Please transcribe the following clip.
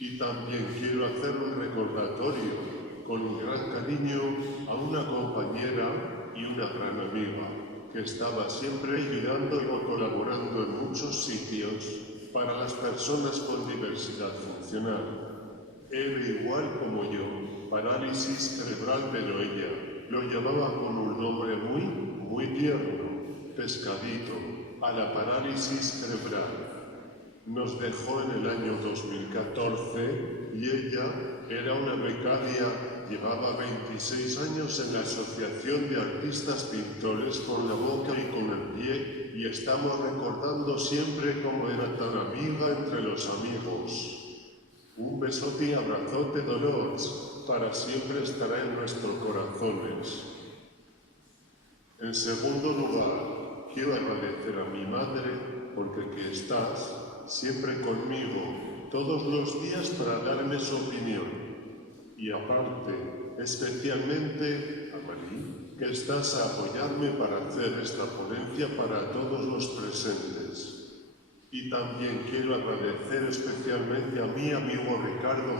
Y también quiero hacer un recordatorio con un gran cariño a una compañera y una gran amiga que estaba siempre ayudando y colaborando en muchos sitios para las personas con diversidad funcional. Era igual como yo, parálisis cerebral, pero ella lo llamaba con un nombre muy tierno, Pescadito, a la parálisis cerebral. Nos dejó en el año 2014 y ella era una becaria, llevaba 26 años en la Asociación de Artistas Pintores con la boca y con el pie, y estamos recordando siempre cómo era tan amiga entre los amigos. Un besote y abrazote, Dolores, para siempre estará en nuestros corazones. En segundo lugar, quiero agradecer a mi madre porque aquí estás siempre conmigo todos los días para darme su opinión. Y aparte, especialmente a Marí, que estás a apoyarme para hacer esta ponencia para todos los presentes. Y también quiero agradecer especialmente a mi amigo Ricardo